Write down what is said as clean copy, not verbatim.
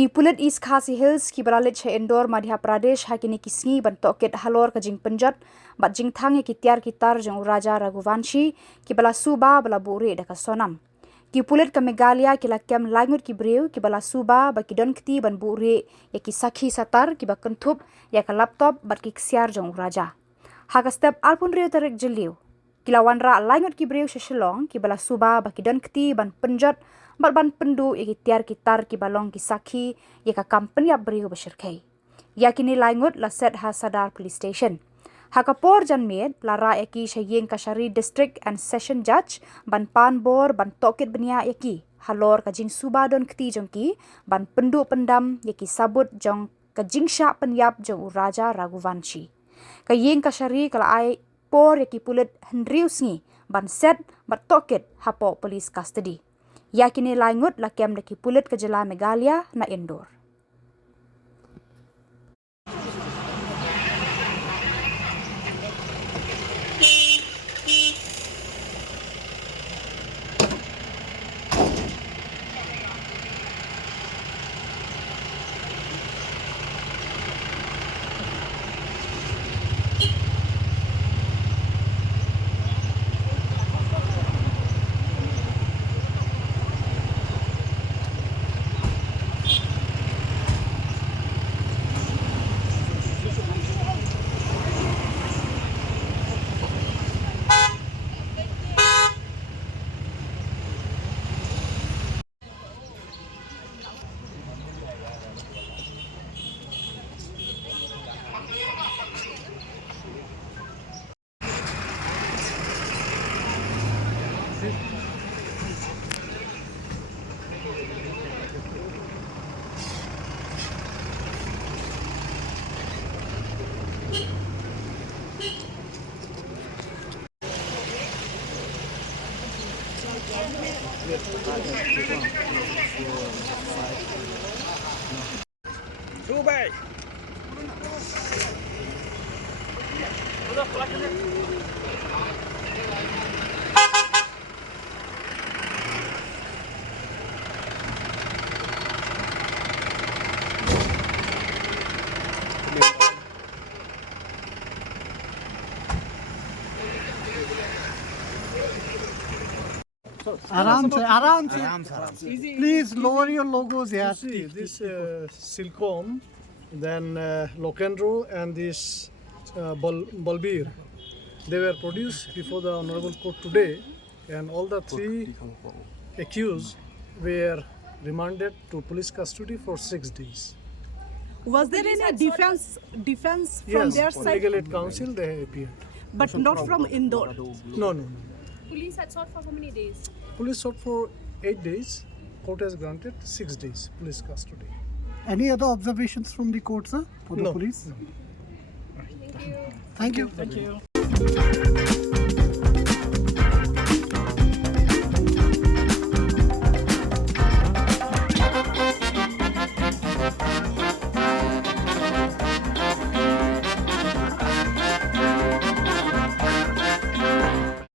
Ki Pulit East Khasi Hills ki beralit che Indore Madhya Pradesh hakini ki Sngi ban Tohkit halor ka jing penjat bat jing Thang ki Tiar ki tar jong Raja Raghuvanshi ki bala suba bala buri da ka sonam. Ki Pulit ka Meghalaya ki lakem Ngut ki Briew ki bala suba ba ki Donkit ban buri ya ki sakhi satar ki ba kentup ya ka laptop bat ki ksiar jong Raja. Haka step alpun riu tarik jeliu. Ki lawan ra Ngut ki Briew Shillong ki bala suba ba ki Donkit ban penjat ban pendu ya ki Tiar ki tar ki balong ki sakhi ya ka company ya Briew besyirkai. Ya kini Ngut la set ha sadar police station. Ha Khubor med la ra ya ki Shillong Kashari district and session judge ban pan bor ban Tohkit benia ya ki halor ka jing suba don kti jong ki ban pendu pendam ya ki sabut jong ka jing sya penyap jong Raja Raghuvanshi. Ka Ying Kashari kala ai por ya ki Pulit Henriu Sngi ban set bat Tohkit hapo police custody. Ya kini Ngut la kem de ki Pulit ke jela Meghalaya na Indore. आराम से please lower your logos here. See this Silcom, then Lokendro and this Balbir. They were produced before the Honorable Court today, and all the three accused were remanded to police custody for 6 days. Was there any defense from their side? Legal aid council they appeared. But not from Indore? No. Police had sought for how many days? Police sought for 8 days. Court has granted 6 days police custody. Any other observations from the court, sir, for the No. police? Thank you. Thank you.